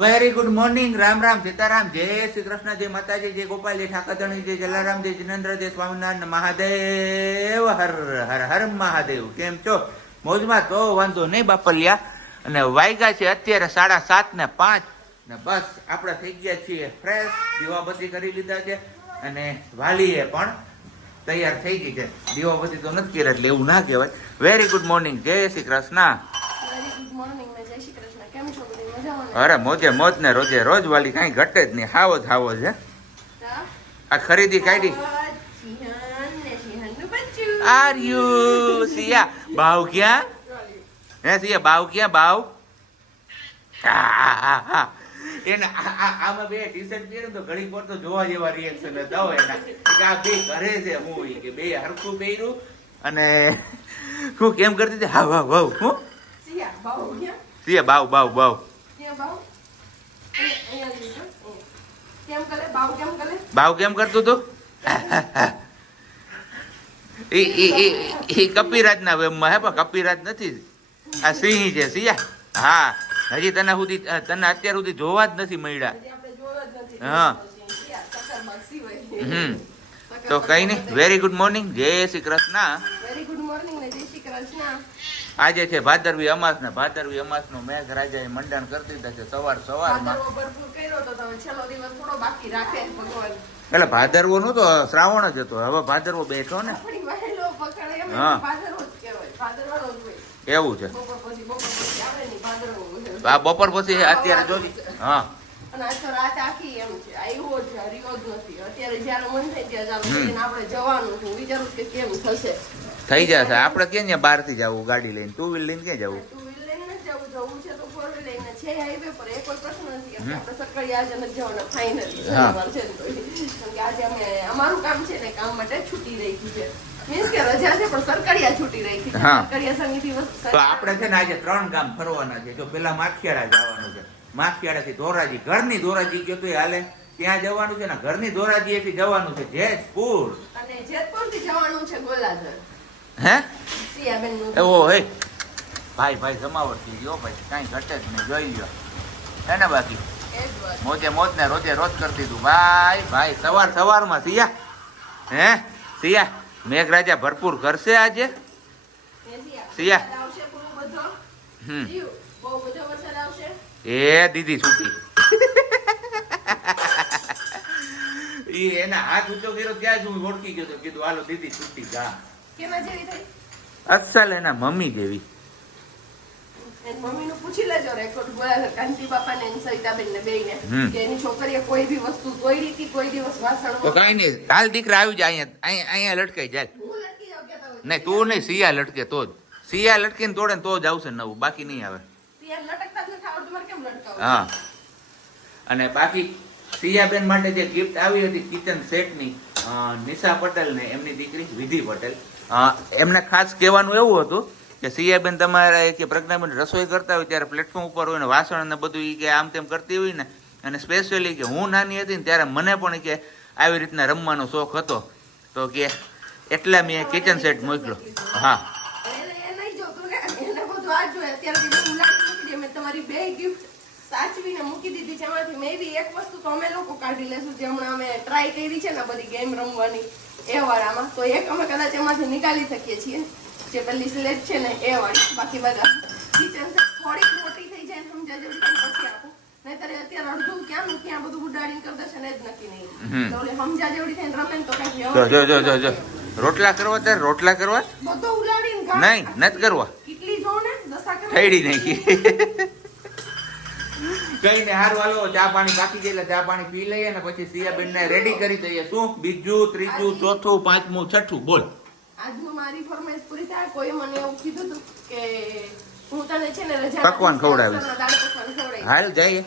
Very good morning. Ram Ram, Sitaram, જય શ્રી કૃષ્ણ, જય માતાજી, જય ગોપાલ, જય ઠાકરધણી, જય જલારામ, જય જિનેન્દ્ર, જય સ્વામિનારાયણ મહાદેવ. હર હર હર મહાદેવ. કેમ છો? મોજમાં? તો વાંધો નહીં બાપલિયા. અને વાગ્યા છે અત્યારે 7:05 ને બસ આપણે થઈ ગયા છીએ ફ્રેશ. દીવાબત્તી કરી લીધા છે અને વાલીએ પણ તૈયાર થઈ ગઈ છે. દીવાબત્તી તો નથી કર્યા એટલે એવું ના કહેવાય. વેરી ગુડ મોર્નિંગ, જય શ્રી કૃષ્ણ. અરે મોજે મોજ ને રોજે રોજ વાલી કઈ ઘટે જ નહીં. હાવો જ હાવો છે. આ ખરીદી કાઢી આર યુ સિયા બાવ ક્યાં હે? સિયા બાવ ક્યાં? બાવ એને આમાં બે ટી શર્ટ પહેર્યું તો ઘડી પર તો જોવા જેવા રિએક્શન હતા એના કે આ બે ઘરે છે. હું કે બે હરખું પહેર્યું અને હું કેમ કરતી હતી? હા વાવ વાવ. હું સિયા બાવ બાવ બાવ બાવ કેમ કરતું તું? કપિરાજ ના વેમમાં હે, પણ કપિરાજ નથી, આ સિંહ છે. સિયા હા, હજી તને અત્યાર સુધી જોવા જ નથી મળ્યા. હા તો કઈ નઈ. વેરી ગુડ મોર્નિંગ, જય Shri Krishna. Very good morning ને જય શ્રી કૃષ્ણ. આજે છે ભાદરવી અમાસ ને ભાદરવી અમાસ નું મેઘ રાજાએ મંડાણ કરી દીધા છે સવારમાં. એટલે ભાદરવો નું તો શ્રાવણ જ હતો, હવે ભાદરવો બેઠો ને. હા એવું છે. આ બપોર પછી અત્યારે જોજી. હા અને આ તો રાત આખી એમ છે, આવ્યો જ હરિયો જ નથી. અત્યારે જ્યારે મન થાય ત્યારે આપણે જવાનું છે. વિચારું કે કેમ થશે. થઈ જશે. આપણે ક્યાં બહાર થી જવું ગાડી લઈને? ટુ વ્હીલ લઈને ક્યાં જવું? ટુ વ્હીલ લઈને જવું છે તો ફોર વ્હીલ લઈને છે હાઈવે પર. એ કોઈ પ્રશ્ન નથી. આપણે સક્કડી આજે નથી જવાના ફાઇનલી. કારણ કે આજે અમે અમારું કામ છે ને, કામ માટે છૂટી રાખી છે. મીન્સ કે રજા છે પણ સરકારિયા છૂટી રાખી છે. સરકારિયા સમિતિ તો આપણે છે ને આજે 3 ગામ ફરવાના છે. જો પેલા માખિયાળા જવાનું છે. માખિયાળા થી ધોરાજી, ઘરની ધોરાજી ગયો તો હાલે, ત્યાં જવાનું છે ને. ઘરની ધોરાજી થી જવાનું છે જેતપુર, અને જેતપુર થી જવાનું છે ગોલાધર. હે સિયાબેન નું એવો હે ભાઈ ભાઈ જમાવટ થઈ ગયો ભાઈ, કઈ ઘટે જ નહીં. જોઈ લ્યો હે ને. બાકી મોજે મોજ ને રોજે રોજ કરી દીધું ભાઈ ભાઈ. સવારમાં સિયા હે સિયા મેઘરાજા ભરપૂર કરશે આજે સિયા. એ દીદી છૂટી એના હાથ ઊંચો કર્યો ત્યાં જ હું ઓળખી ગયો તો. કીધું હાલો દીદી છૂટી જા. અસલ એના મમ્મી જેવી. મમ્મી નું પૂછી લેજો રેકોર્ડ બોલા કાંતિ બાપા ને સવિતાબેન ને બેયને કે એની છોકરીએ કોઈ બી વસ્તુ તોડી હતી કોઈ દિવસ વાસણ. તો કઈ નહીં, હાલ દીકરા આવી જાય અહીંયા લટકાઈ જાય. નહીં તું નહીં, સિયા લટકે તો જ. સિયા લટકીને તોડે ને તો જ આવશે નવું, બાકી નહીં આવે. હા અને બાકી સિયાબેન માટે જે ગિફ્ટ આવી હતી કિચન સેટની, નિશા પટેલ ને એમની દીકરી વિધિ પટેલ, એમને ખાસ કહેવાનું એવું હતું કે સિયાબેન તમારે કે પ્રજ્ઞાબેન રસોઈ કરતા હોય ત્યારે પ્લેટફોર્મ ઉપર હોય ને વાસણ ને બધું કે આમ તેમ કરતી હોય ને, અને સ્પેશિયલી કે હું નાની હતી ને ત્યારે મને પણ કે આવી રીતના રમવાનો શોખ હતો, તો કે એટલા મેં કિચન સેટ મોકલો. હા તમારી બે ગિફ્ટ સાચવીને મૂકી દીધી છે. એમાંથી મે બી એક વસ્તુ તો અમે લોકો કાઢી લેશું, જે હમણાં અમે ટ્રાય કરી છે ને બધી ગેમ રમવાની એ વાળામાં, તો એક અમે કદાચ એમાંથી નીકાળી શકીએ છીએ, જે પેલી સિલેક્ટ છે ને એ વાળી. બાકી બધા કિચન સેટ થોડીક મોટી થઈ જાય સમજા જેવી પછી આપું, નહીતર અત્યારે અડધું ક્યાંનું ક્યાં બધું ઉડાડીને કરી દેશે ને જ નક્કી નહીં. તો સમજા જેવડી થઈને રમે ને તો કઈ જો રોટલા કરવા ત્યારે રોટલા કરવા બધો ઉલાડીને નહીં નથી કરવા. કેટલી જો ને દસા થઈડી નાખી. કઈ ને હારું હાલો, ચા પાણી બાકી જાય એટલે ચા પાણી પી લઈએ ને પછી સિયાબેન ને રેડી કરી દઈએ. શું બીજું, ત્રીજું, ચોથું, પાંચમું, છઠ્ઠું બોલ. આજનું મારી ફરમાઈશ પૂરી થાય. કોઈ મને એવું કીધું હતું કે હું તને છે ને રજા પકવાન ખવડાવીશ. દાળ પકવાન ખવડાવીશ. હાલ જઈએ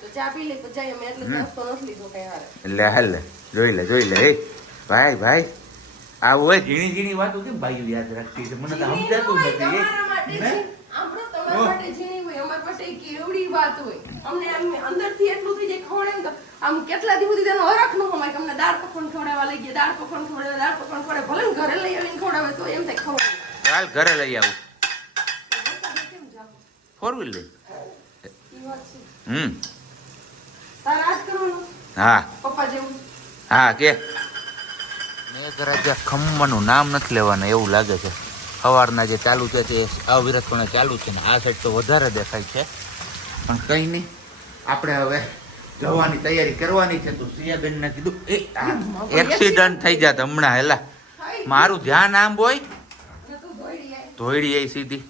તો ચા પી લે તો જઈએ. મેં એટલે નાસ્તો નથી લીધો કઈ હારે. એટલે હાલ જોઈ લે એ ભાઈ ભાઈ આવું હોય ઝીણી ઝીણી વાતો કેમ ભાઈ યાદ રાખતી છે? મને તો સમજાતું નથી. તમારા માટે ઝીણી હોય, અમારા માટે કેવડી વાત હોય. અમને આમ અંદરથી એટલું થઈ જાય ખવડે ને તો આમ કેટલા દિવસ તેનો હરખ ન હોય કે અમને દાળ પકવાન ખવડાવવા લઈ ગયા, દાળ પકવાન ખવડાવે. ભલે ઘરે લઈ આવીને ખવડાવે તો એમ થાય ખવડાવે. હાલ ઘરે લઈ આવું. 4 વ્હીલ લઈ તારે આજ કરવાનું હા પપ્પા જેવું. હા કે મેઘરાજા ખમ્માનું નામ નથી લેવાનું એવું લાગે છે. સવારના જે ચાલુ છે તે અવિરતપણે ચાલુ છે ને આ સાઈડ તો વધારે દેખાય છે, પણ કંઈ નહીં, આપણે હવે જવાની તૈયારી કરવાની છે. તો સિયાબેનને કીધું એક્સિડન્ટ થઈ જાત હમણાં હેલા, મારું ધ્યાન આમ હોય ધોઈડી આવી સીધી.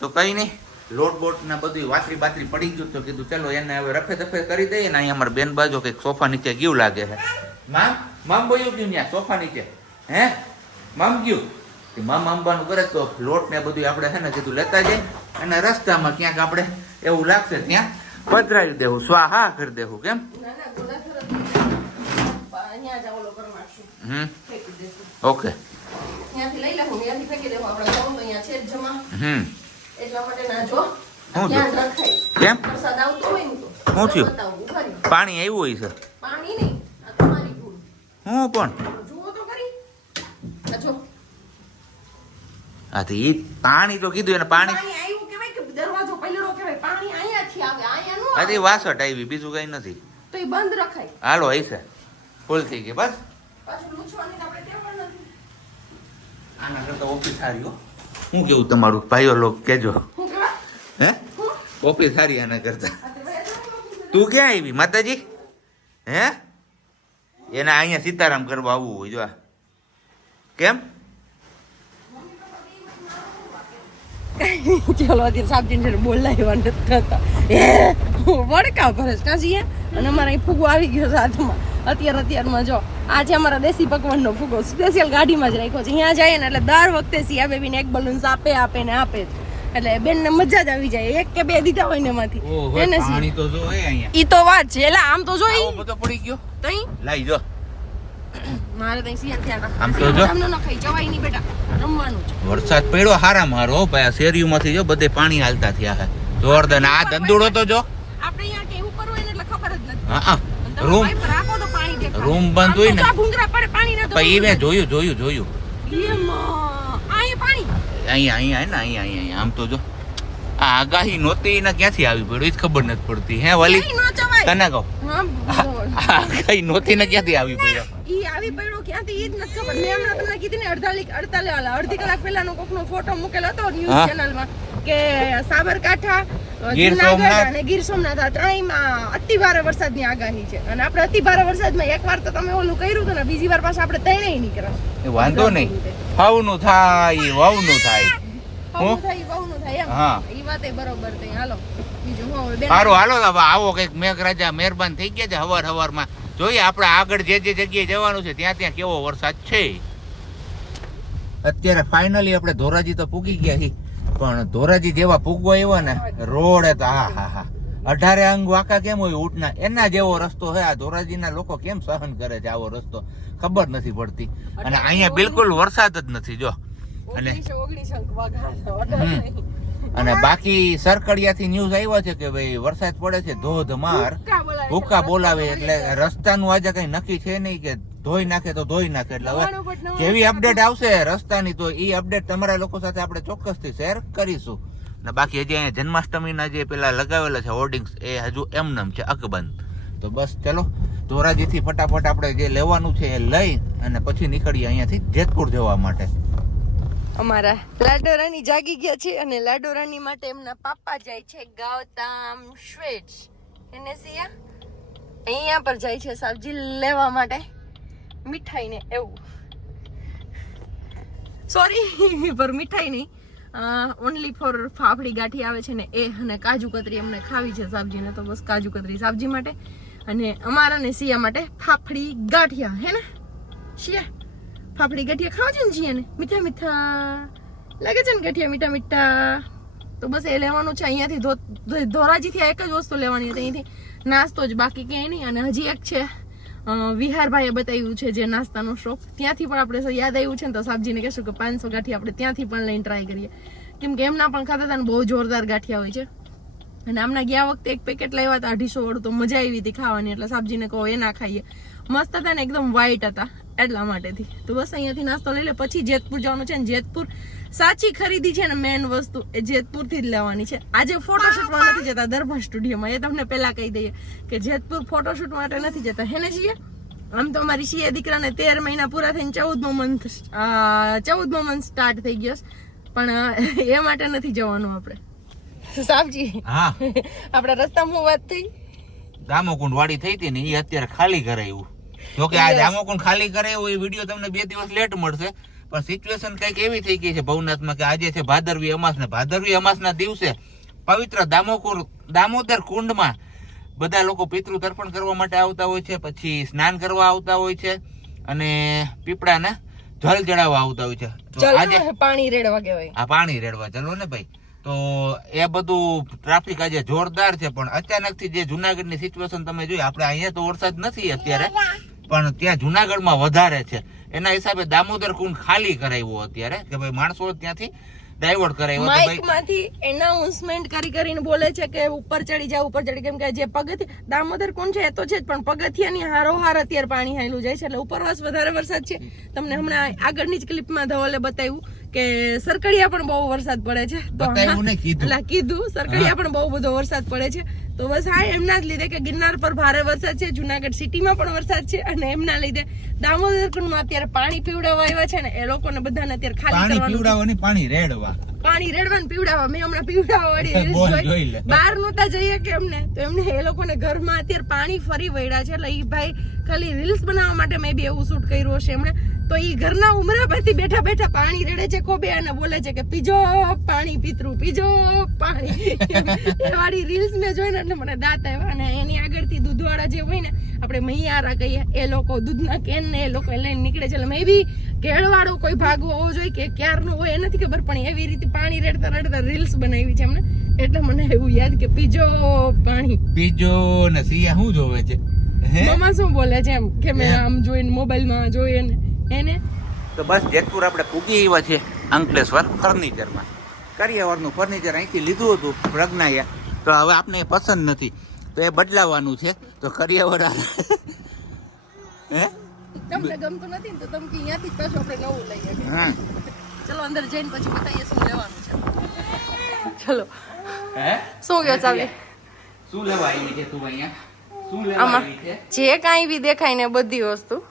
તો કંઈ નહીં, લોટ બોટ ના બધું વાતરી બાતરી પડી ગયું તો કીધું ચલો એને હવે રફે દફે કરી દઈએ ને. અહીંયા અમારે બેન બાજુ કંઈક સોફા નીચે ગયું લાગે છે. મામ બોયું ગયું ત્યાં સોફા નીચે, હે મામ ગયું મામ આંબાનું કરે તો લોટ ને બધું આપણે છે ને કીધું લેતા જાય અને રસ્તામાં ક્યાંક આપણે એવું લાગશે ત્યાં પધરાવી દેવું, સ્વાહા કરી દેવું. કેમ? ઓકે. ત્યાંથી લઈ લેવું, ત્યાંથી ફેંકી દેવું. આપણે જવું તો અહીંયા છે જ જમા. એટલા માટે ના જો શું ધ્યાન રખાય. કેમ? વરસાદ આવતો હોય ને તો શું થયું? બતાવું, ઉભા રહ્યો. પાણી આવ્યું હોય છે? પાણી નહીં, આ તમારી ભૂલ. હું પણ જુઓ તો ખરી. આ જો હા તો ઈ પાણી તો કીધું એને પાણી પાણી આવ્યું કહેવાય કે દરવાજો પલળો કહેવાય. પાણી અહીંયાથી આવે, અહીંયા નો આજે આવે. વાસટ આવી, બીજું કઈ નથી. તો એ બંધ રખાય. હાલો હશે ફૂલ થઈ ગઈ બસ. પાછું લૂછવાની તો આપણે ટેવ પણ નથી. આના કરતા ઓફિસ સારી હો. શું કેવું તમારું ભાઈઓ લોક કેજો, હું કહેવાય? હે હું? ઓફિસ સારી આના કરતા. આ તો ભાઈ આ તું ક્યાં આવી માતાજી? હે એને અહીંયા સીતારામ કરવા આવવું હોય જો આ. કેમ? ચલો અત્યારે સાબજી ને બોલાવ્યા નથી થતા વડકા ભરે કાશી અને અમારા અહીં ફૂગો આવી ગયો છે હાથમાં અત્યારમાં. જો આ છે અમારા દેશી પકવાનનો ફૂગો, સ્પેશિયલ ગાડીમાં જ રાખ્યો છે. અહીંયા જાય ને એટલે દર વખતે સિયા બેબીને એક બલૂન્સ આપે ને આપે જ, એટલે બેન ને મજા જ આવી જાય. એક કે બે દીધા હોય ને એમાંથી એને પાણી તો જો અહીંયા ઈ તો વાત છે. એટલે આમ તો જોઈ બધો પડી ગયો તઈ લાઈ જો મારે તઈ સિયા ત્યાં આમ તો જો આમ ન ખાઈ જવાય નહીં બેટા, રમવાનું છે. વરસાદ પડ્યો હારા મારો ભાઈ. આ શેરીઓમાંથી જો બધે પાણી હાલતા થયા છે જોરદાર. આ ધંધુડો તો જો આપણે અહીંયા કે ઉપર હોય ને એટલે ખબર જ નથી. હા રૂમ રાખો તો પાણી દેખાય. રૂમ બંધ હોય ને ભૂંગરા પડે પાણી ના તો પછી મેં જોયું અહીંયા પાણી અહીંયા આમ તો જો આ આગાહી નહોતી ને ક્યાંથી આવી પડ્યું એ જ ખબર નથી પડતી. હે વલી તને કહો આગાહી નહોતી ને ક્યાંથી આવી પડ્યો? ઈ આવી પડ્યો ક્યાંથી ઈ જ નથી ખબર. મેં હમણાં તમને કીધી ને અડધી કલાક પહેલાનો કોકનો ફોટો મૂકેલો હતો ન્યૂઝ ચેનલમાં કે સાબરકાંઠા, જૂનાગઢ અને ગીર સોમનાથ આ ત્રણેયમાં અતિ ભારે વરસાદની આગાહી છે. અને આપણે અતિ ભારે વરસાદમાં એકવાર તો તમે ઓલું કર્યું હતું ને, બીજી વાર પાછા આપણે ત્રણેય નહીં કરાય. વાંધો નહીં, ફાવનું થાય વાવનું થાય. વહુનું થાય એમ. હા ઈ વાતે બરોબર થઈ. હાલો બીજું હું હવે બેન સારું હાલો હવે આવો કઈક મેઘરાજા મહેરબાન થઈ ગયા છે. હવારમાં જોઈએ આપણે આગળ જે જગ્યાએ જવાનું છે ત્યાં કેવો વરસાદ છે. અત્યારે ફાઇનલી આપણે ધોરાજી તો પૂગી ગયા છીએ, પણ ધોરાજી જેવા પૂગવા એવા ને રોડ તો હા 18 અંગ વાંકા કેમ હોય ઊંટના, એના જેવો રસ્તો છે. આ ધોરાજીના લોકો કેમ સહન કરે છે આવો રસ્તો ખબર નથી પડતી. અને અહીંયા બિલકુલ વરસાદ જ નથી જો. અને બાકી સરકડિયાથી ન્યૂઝ આવ્યા છે કે ભાઈ વરસાદ પડે છે ધોધમાર, ભૂકા બોલાવે. એટલે રસ્તાનું આજે કઈ નક્કી છે નહીં કે ધોઈ નાખે તો ધોઈ નાખે. એટલે હવે જેવી અપડેટ આવશે રસ્તાની તો એ અપડેટ તમારા લોકો સાથે આપણે ચોક્કસથી શેર કરીશું. અને બાકી હજી અહીંયા જન્માષ્ટમીના જે પેલા લગાવેલા છે હોર્ડિંગ્સ એ હજુ એમનેમ છે અકબંધ. તો બસ ચલો ધોરાજીથી ફટાફટ આપણે જે લેવાનું છે એ લઈ અને પછી નીકળીએ અહીંયાથી જેતપુર જવા માટે. અમારા લાડોરાની જાગી ગયા છે અને લાડોરાની માટે એમના પાપા જાય છે ગૌતમ સ્વીટ્સ. એને સિયા અહીંયા પર જાય છે સબ્જી લેવા માટે મીઠાઈ ને એવું. સોરી પર મીઠાઈ નહીં, ઓનલી ફોર ફાફડી ગાંઠી આવે છે ને એ અને કાજુ કતરી એમને ખાવી છે સબ્જીને. તો બસ કાજુ કતરી સબ્જી માટે અને અમારા ને સિયા માટે ફાફડી ગાંઠિયા. હે ને સિયા ફાફડી ગાંઠિયા ખાવા છે ને જીયાને? મીઠા મીઠા લાગે છે ને ગાંઠિયા મીઠા મીઠા. તો બસ એ લેવાનું છે. અહીંયાથી ધોરાજીથી એક જ વસ્તુ લેવાની હતી, અહીંથી નાસ્તો જ, બાકી ક્યાંય નહીં. અને હજી એક છે વિહારભાઈએ બતાવ્યું છે જે નાસ્તાનો શોપ, ત્યાંથી પણ આપણે યાદ આવ્યું છે ને તો સાબજીને કહેશું કે 500 ગાંઠિયા આપણે ત્યાંથી પણ લઈને ટ્રાય કરીએ, કેમ કે એમના પણ ખાતા હતા ને બહુ જોરદાર ગાંઠિયા હોય છે. અને આમના ગયા વખતે એક પેકેટ લાવ્યા હતા 250 વાળું, તો મજા આવી હતી ખાવાની. એટલે સાબજીને કહો એ ના ખાઈએ, મસ્ત હતા ને એકદમ વ્હાઈટ હતા એટલા માટેથી. તો બસ અહીંયાથી નાસ્તો લઈ લે, પછી જેતપુર જવાનું છે ને જેતપુર સાચી ખરીદી છે ને મેન વસ્તુ એ જેતપુર થી જ લેવાની છે. આજે ફોટોશૂટમાં નથી જતા દરભા સ્ટુડિયોમાં, એ તમને પહેલા કહી દઈએ કે જેતપુર ફોટોશૂટ માટે નથી જતા. હેને છીએ આમ તો અમારી શિયા દીકરાને 13 મહિના પૂરા થઈને 14મો મંથ સ્ટાર્ટ થઈ ગયો છે, પણ એ માટે નથી જવાનું આપણે. સાબજી હા આપણા રસ્તામાં વાત થઈ, દામોકુંડ વાડી થઈ હતી ને એ અત્યારે ખાલી કરાયું. જોકે આ દામોકુંડ ખાલી કરાયું એ વિડીયો તમને 2 દિવસ લેટ મળશે, પણ સિચ્યુએશન કઈક એવી થઈ ગઈ છે ભવનાથમાં કે આજે છે ભાદરવી અમાસ ને ભાદરવી અમાસના દિવસે પવિત્ર દામોદર કુંડમાં બધા લોકો પિતૃ તર્પણ કરવા માટે આવતા હોય છે, પછી સ્નાન કરવા આવતા હોય છે અને પીપળાને જલ ચડાવવા આવતા હોય છે. તો આજે પાણી રેડવા કહેવાય. આ પાણી રેડવા ચલો ને ભાઈ. તો એ બધું ટ્રાફિક આજે જોરદાર છે, પણ અચાનક થી જે જુનાગઢની સિચ્યુએશન તમે જોઈ, આપણે અહીંયા તો વરસાદ નથી અત્યારે, પણ ત્યાં જુનાગઢમાં વધારે છે. એના હિસાબે દામોદર કુંડ ખાલી કરાવ્યો અત્યારે કે ભાઈ માણસો ત્યાંથી ડાયવર્ટ કરાવ્યો. માઇક માંથી એનાઉન્સમેન્ટ કરીને બોલે છે કે ઉપર ચડી જાવ, ઉપર ચડી, કેમ કે જે પગથિયા દામોદર કુંડ છે એ તો છે જ, પણ પગથિયાની હારોહાર અત્યારે પાણી હાલ્યું જાય છે, એટલે ઉપરવાસ વધારે વરસાદ છે. તમને હમણાં આગળની જ ક્લિપમાં ધવલે બતાવ્યું કે સરકડિયા પણ બહુ વરસાદ પડે છે, તો કીધું સરકડિયા પણ બહુ બધો વરસાદ પડે છે. તો બસ હા એમના જ લીધે કે ગિરનાર પર ભારે વરસાદ છે, જુનાગઢ સિટીમાં પણ વરસાદ છે, અને એમના લીધે દામોદર કુંડમાં અત્યારે પાણી પીવડાવવા આવ્યા છે ને એ લોકોને બધાને અત્યારે ખાલી કરવાનું. પાણી રેડવાનું પીવડાવવા. મેં હમણાં પીવડાવવા વાળી બહાર નહોતા જઈએ કે એમને, તો એમને એ લોકોને ઘરમાં અત્યારે પાણી ફરી વળ્યા છે, એટલે ઈ ભાઈ ખાલી રીલ્સ બનાવવા માટે મેં બી એવું શૂટ કર્યું હશે એમણે. તો ઈ ઘરના ઉમરામાંથી બેઠા બેઠા પાણી રેડે છે ખોબે અને બોલે છે કે પીજો પાણી, પિતૃ પીજો પાણી. એ વાળી રીલ્સ મેં જોઈને એટલે મને દાંત આવ્યા. અને એની આગળથી દૂધવાળા જે હોય ને, આપણે મૈયારા કહીએ, એ લોકો દૂધના કેન ને એ લોકો લઈને નીકળે છે. એટલે મે બી કેળવાળો કોઈ ભાગ હોવો જોઈએ કે ક્યારનો હોય એ નથી ખબર, પણ એવી રીતે પાણી રેડતા રેડતા રીલ્સ બનાવી છે એમને, એટલે મને એવું યાદ કે પીજો પાણી. પીજો ને સિયા શું જોવે છે, મમ્મા શું બોલે છે એમ કે મેં આમ જોઈને મોબાઈલમાં જોઈને એને. તો બસ જેતપુર આપણે પૂગી આવ્યા છે અંકલેશ્વર ફર્નિચરમાં. કરિયાવરનું ફર્નિચર અહીંથી લીધું હતું પ્રજ્ઞાએ, તો હવે આપણે પસંદ નથી તો એ બદલાવાનું છે. તો કરિયાવર હે તમને ગમતું નથી ને તો તમે અહીંયાથી જ પાછું આપણે નવું લઈએ. હા ચલો અંદર જઈને પછી બતાવીએ શું લેવાનું છે. ચલો હે શું ગયો ચાવી? શું લેવા આવી છે તું અહીંયા? શું લેવા આવી છે? જે કાંઈ બી દેખાય ને બધી વસ્તુ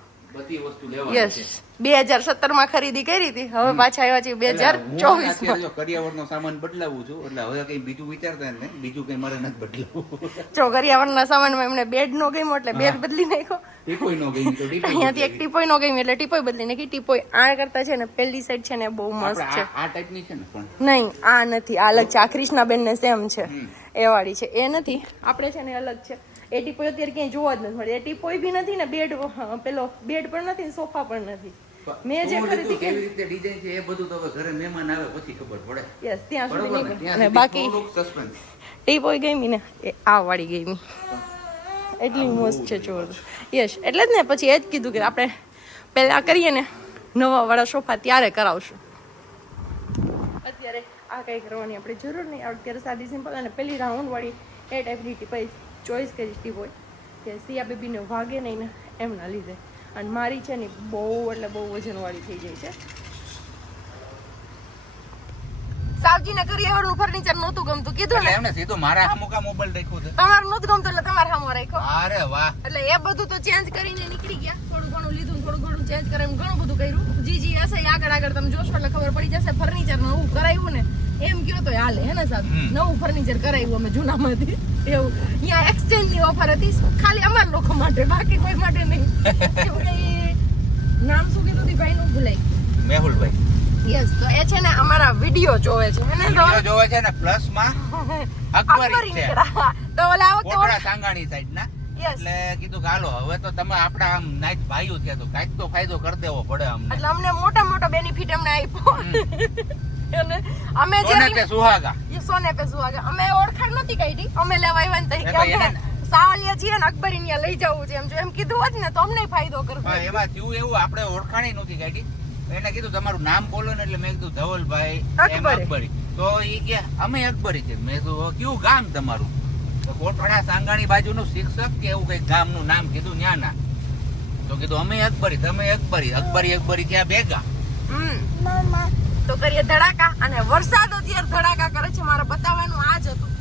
લેવાની છે. 2017 માં ખરીદી કરી હતી, હવે પાછા આવ્યા છે 2024 માં. જો કરિયાવરનો સામાન બદલાવું છું, એટલે હવે કઈ બીજું વિચારતા ને, બીજું કઈ મારે નથી બદલાવું. જો કરિયાવરના સામાનમાં એમને બેડ નો ગમ્યો એટલે બેડ બદલી નાખ્યો. ટીપોઈ નો ગઈ તો અહીંયાથી એક ટીપોઈ નો ગમ્યું એટલે ટીપોઈ બદલી નાખી. ટીપોઈ આ કરતા છે ને પેલી સાઈડ છે ને બહુ મસ્ત છે. આ ટાઈપની છે ને પણ નહીં આ નથી, આ અલગ છે. આ કૃષ્ણાબેન ને સેમ છે એ વાળી છે, એ નથી. આપણે છે ને અલગ છે. એ ટીપોઈ અત્યારે ક્યાંય જોવા જ નથી મળે. એ ટીપોઈ બી નથી ને બેડ પેલો બેડ પણ નથી, સોફા પણ નથી. મેં જે ખરીદી કેવી રીતે ડિઝાઇન છે એ બધું તો ઘરે મહેમાન આવે પછી ખબર પડે. યસ ત્યાં સુધી નહીં. અને બાકી ટીપોઈ ગમી ને એ આ વાળી ગમી, એટલી મસ્ત છે ચોર. યસ એટલે જ ને પછી એ જ કીધું કે આપણે પહેલા કરીએ ને નવા વાળા સોફા ત્યારે કરાવશું. અત્યારે આ કઈ કરવાની આપણે જરૂર નહીં. અત્યારે સાદી સિમ્પલ અને પેલી રાઉન્ડ વાળી એ ટાઈપની ટીપોઈ ચોઈસ કરીશ. ટીપોઈ કે સિયા બેબીને વાગે નહીં ને એમના લીધે. અને મારી છે ને બહુ એટલે બહુ વજનવાળી થઈ જાય છે. સાવજીને કરિયાવરનું ફર્નિચર નહોતું ગમતું કીધું ને એમને સીધું મારા સામુકા મોબાઈલ રાખ્યો છે. તમારું નહોતું ગમતું એટલે તમારા સામો રાખ્યો. અરે વાહ. એટલે એ બધું તો ચેન્જ કરીને નીકળી ગયા. થોડું ઘણું લીધું, થોડું ઘણું ચેન્જ કરે, ઘણું બધું કર્યું. જી હશે આગળ તમે જોશો એટલે ખબર પડી જશે. ફર્નિચર નવું કરાવ્યું ને એમ કયો તો હાલે હે ને સાહેબ. નવું ફર્નિચર કરાવ્યું અમે જૂનામાંથી. એવું અહીંયા એક્સચેન્જ ની ઓફર હતી ખાલી અમારા લોકો માટે, બાકી કોઈ માટે નહીં. નામ શું કીધું હતી ભાઈ નું? ભૂલાઈ. મેહુલભાઈ. યસ. તો એ છે ને અમારા વિડિયો જોવે છે હે ને? વિડિયો જોવે છે ને પ્લસ માં અકબરી છે. તો ઓલા વખતે કોટડા સાંગાણી સાઈડ ના. એટલે કીધું કે હાલો હવે તો તમે આપડા આમ નાઈટ ભાઈઓ છે તો કાઈક તો ફાયદો કરી દેવો પડે અમને. એટલે અમને મોટા મોટા બેનિફિટ અમને આપ્યો. અને અમે જે સોને પે સુહાગા. સોને પે સુહાગા અમે ઓળખાણ નહોતી કાઢી. અમે લેવા આવ્યા ને તરીકે સાવલિયા છીએ ને અકબરી ને લઈ જવું છે એમ જો એમ કીધું હોત ને તો અમને ફાયદો કરતો. એમાં થયું એવું આપણે ઓળખાણી નહોતી કાઢી. એને કીધું તમારું નામ બોલો ને એટલે મેં કીધું ધવલભાઈ અકબરી. તો એ કે અમે અકબરી છે. મેં કીધું કયું ગામ તમારું? તો કોટડા સાંગાણી બાજુનું શિક્ષક કે એવું કઈક ગામનું નામ કીધું. ન્યા ના તો કીધું અમે અકબરી તમે અકબરી. અકબરી ત્યાં ભેગા. તો કરીએ ધડાકા. અને વરસાદ અત્યારે ધડાકા કરે છે. મારે બતાવવાનું આ જ હતું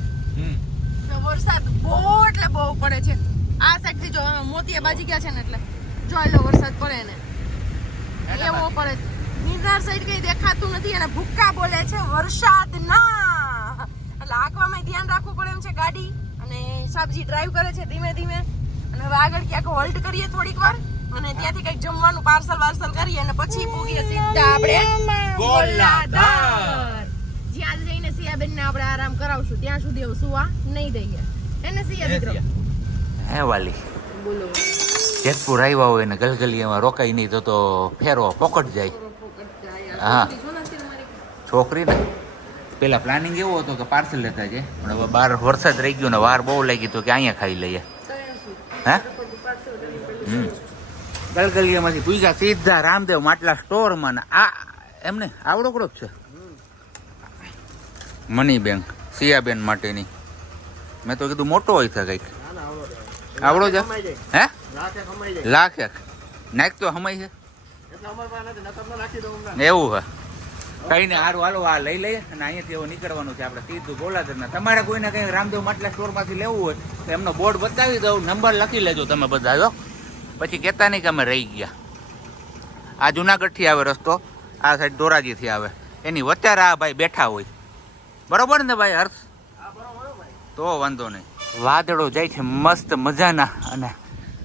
કે વરસાદ બહુ એટલે બહુ પડે છે. આ સાઈડ થી જો મોતિયા બાજી ગયા છે ને એટલે જો એટલો વરસાદ પડે ને એવો પડે. નિર્ધાર સાઈડ કઈ દેખાતું નથી અને ભૂક્કા બોલે છે વરસાદ ના. એટલે આંકવામાં ધ્યાન રાખવું પડે એમ છે ગાડી. અને સાબજી ડ્રાઈવ કરે છે ધીમે ધીમે. અને હવે આગળ ક્યાંક હોલ્ડ કરીએ થોડીક વાર અને ત્યાંથી કઈક જમવાનું પાર્સલ કરીએ અને પછી પૂગીએ સીધા આપણે ગોલાધાર. જ્યાં જઈને સિયાબેન ને આપણે આરામ કરાવશું ત્યાં સુધી હવે સુવા નહીં દઈએ. એને સિયા દીકરો હે વાલી બોલો. જેતપુર આવ્યા હોય ને ગલગલિયામાં રોકાઈ નહીં તો ફેરવો પોકટ જાય. હા છોકરી ને પેલા પ્લાનિંગ એવો હતો કે પાર્સલ લેતા છે પણ હવે બહાર વરસાદ રહી ગયો ને વાર બહુ લાગી તો કે અહીંયા ખાઈ લઈએ. હે ગલગલિયામાંથી પૂગ્યા સીધા રામદેવ માટલા સ્ટોરમાં. આ એમને આવડોકડો જ છે મની બેંક સિયાબેન માટેની. મેં તો કીધું મોટો હોય છે કંઈક. આવડો છે હે લાખ એક નાખ તો હમાય છે એવું છે. કઈ ને હારું હાલો આ લઈ લઈએ અને અહીંયાથી એવું નીકળવાનું છે આપણે સીધું ગોલાધરના. તમારે કોઈને કઈ રામદેવ માટલા સ્ટોરમાંથી લેવું હોય તો એમનો બોર્ડ બતાવી દઉં, નંબર લખી લેજો તમે બધા. જો પછી કહેતા નહીં કે અમે રહી ગયા. આ જુનાગઢથી આવે રસ્તો, આ સાઈડ ધોરાજીથી આવે, એની વચ્ચે આ ભાઈ બેઠા હોય. બરોબર ને ભાઈ હર્ષ? તો વાંધો નહીં. વાદળો જાય છે મસ્ત મજાના અને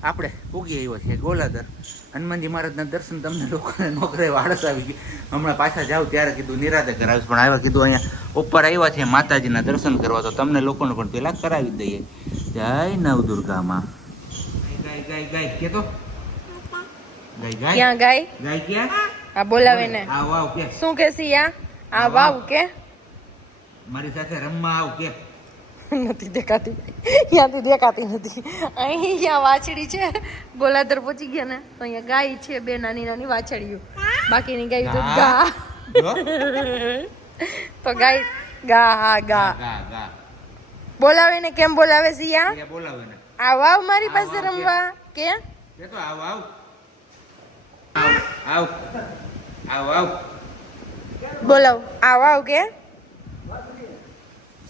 આપણે ઉગી આવ્યો છે ગોલાધર. હનુમાનજી મહારાજના દર્શન તમને લોકોને નોકરે આળસ આવી ગઈ. હમણાં પાછા જાવ ત્યારે કીધું નિરાતે કરાવીશ પણ આવ્યા કીધું અહીંયા ઉપર આવ્યા છે માતાજીના દર્શન કરવા તો તમને લોકોને પણ પેલા કરાવી દઈએ. જય નવદુર્ગામાં. ગાય ગાય ગાય કે તો ગાય ગાય ક્યાં ગાય ગાય ક્યાં આ બોલાવે ને આ વાવ કે શું કે સિયા આ વાવ કે મારી સાથે રમવા આવ કે નથી દેખાતી. ત્યાંથી દેખાતી નથી. અહીંયા વાછડી છે. ગોલાધર પહોંચી ગયા ને તો અહીંયા ગાય છે બે નાની નાની વાછડીઓ. બાકીની ગાય તો ગા તો ગાય ગા હા ગા બોલાવે ને. કેમ બોલાવે સિયા? બોલાવે ને આવ આવ મારી પાસે રમવા કે તો આવ આવ આવ આવ આવ બોલાવ આવ આવ કે.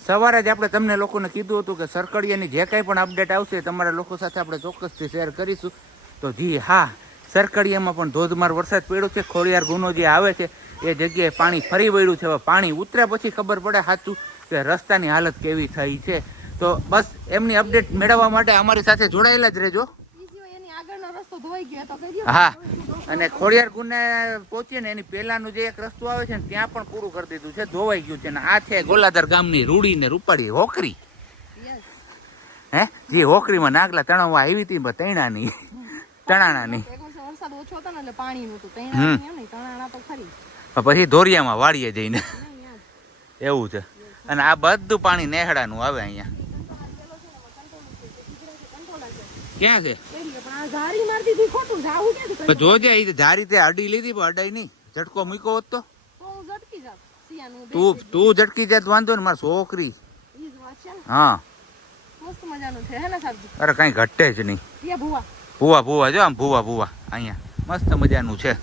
સવારે જ આપણે તમને લોકોને કીધું હતું કે સરકડિયાની જે કાંઈ પણ અપડેટ આવશે તમારા લોકો સાથે આપણે ચોક્કસથી શેર કરીશું. તો જી હા, સરકડિયામાં પણ ધોધમાર વરસાદ પડ્યો છે. ખોડિયાર ગુનો જે આવે છે એ જગ્યાએ પાણી ફરી વળ્યું છે. હવે પાણી ઉતર્યા પછી ખબર પડે સાચું કે રસ્તાની હાલત કેવી થઈ છે. તો બસ એમની અપડેટ મેળવવા માટે અમારી સાથે જોડાયેલા જ રહેજો. હા, અને ખોડિયાર ગુને પહોંચીએ ને એની પહેલાનું જે એક રસ્તો આવે છે ને ત્યાં પણ પૂરું કરી દીધું છે, ધોવાઈ ગયું છે. ને આ છે ગોલાધર ગામની રૂડી ને રૂપાડી હોકરી. હે જે હોકરીમાં નાગલા તણાવવા આવી હતી તૈણાની તણાણાની. પછી ધોરિયામાં વાળીએ જઈને એવું છે. અને આ બધું પાણી નેહડાનું આવે અહીંયા. ક્યાં છે જોજે ધારી તે અડી લીધી પણ અડાઈ નહીં. ઝટકો મૂક્યો હોત તો તું ઝટકી જાય વાંધો ને મારી છોકરી. હા અરે કઈ ઘટે જ નહીં. ભૂવા ભૂવા જો આમ ભૂવા ભૂવા અહીંયા મસ્ત મજાનું છે.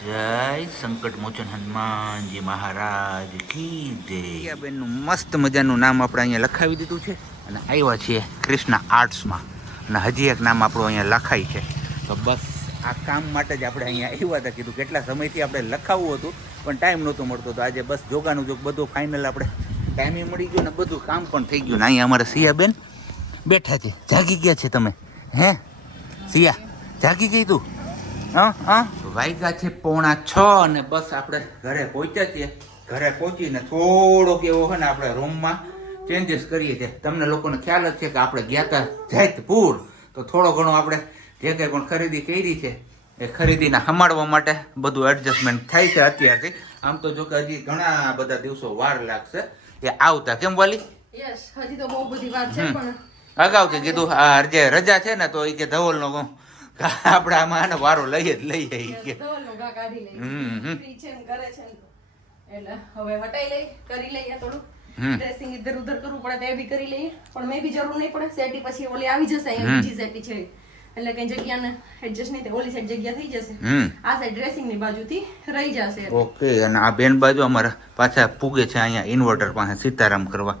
જય સંકટ મોચન હનુમાનજી મહારાજ કી જય. બેનનું મસ્ત મજાનું નામ આપણે અહીંયા લખાવી દીધું છે અને આવ્યા છીએ કૃષ્ણા આર્ટ્સમાં. અને હજી એક નામ આપણું અહીંયા લખાય છે. તો બસ આ કામ માટે જ આપણે અહીંયા આવ્યા હતા. કીધું કેટલા સમયથી આપણે લખાવવું હતું પણ ટાઈમ નહોતો મળતો. તો આજે બસ જોગાનું જોગ બધું ફાઇનલ આપણે ટાઈમે મળી ગયો ને બધું કામ પણ થઈ ગયું. ને અહીંયા અમારે સિયાબેન બેઠા છે. જાગી ગયા છે તમે? હે સિયા જાગી ગઈ તું? હા વાગ્યા છે 5:45 અને બસ આપણે ઘરે પહોંચ્યા છીએ. ઘરે પહોંચીને થોડોક એવો છે ને આપણે રૂમમાં ચેન્જીસ કરીએ છીએ. તમને લોકોને ખ્યાલ જ છે કે આપણે ગયા હતા જેતપુર. તો થોડો ઘણો આપણે જે કંઈ પણ ખરીદી કરી છે એ ખરીદીને સંભાળવા માટે બધું એડજસ્ટમેન્ટ થાય છે અત્યારથી. આમ તો જો કે હજી ઘણા બધા દિવસો વાર લાગશે એ આવતા. કેમ વાલી? યસ, હજી તો બહુ બધી વાર છે પણ અગાઉથી કીધું આ જે રજા છે ને તો એ કે ધવલનો આપણે આમાં વારો લઈએ જ લઈએ કે ધવલનો ઘા કાઢી લઈએ. ફ્રી છે ને કરે છે એટલે હવે હટાઈ લઈ કરી લઈએ. થોડું ડ્રેસિંગ ઇધર ઉધર કરવું પડે તો એ બી કરી લઈએ પણ મે બી જરૂર નહીં પડે. સેટી પછી ઓલી આવી જશે અહીંયા બીજી સેટી છે એટલે કઈ જગ્યાને એડજસ્ટ નહીં થાય, ઓલી સાઈડ જગ્યા થઈ જશે, આ સાઈડ ડ્રેસિંગ ની બાજુથી રહી જશે. ઓકે. અને આ બેન બાજુ અમારા પાછા પૂગે છે અહીંયા ઇન્વર્ટર પાસે સીતારામ કરવા.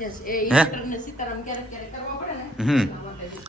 Yes, એ ઇન્વર્ટર ને સીતારામ ક્યારેક ક્યારેક કરવા પડે ને.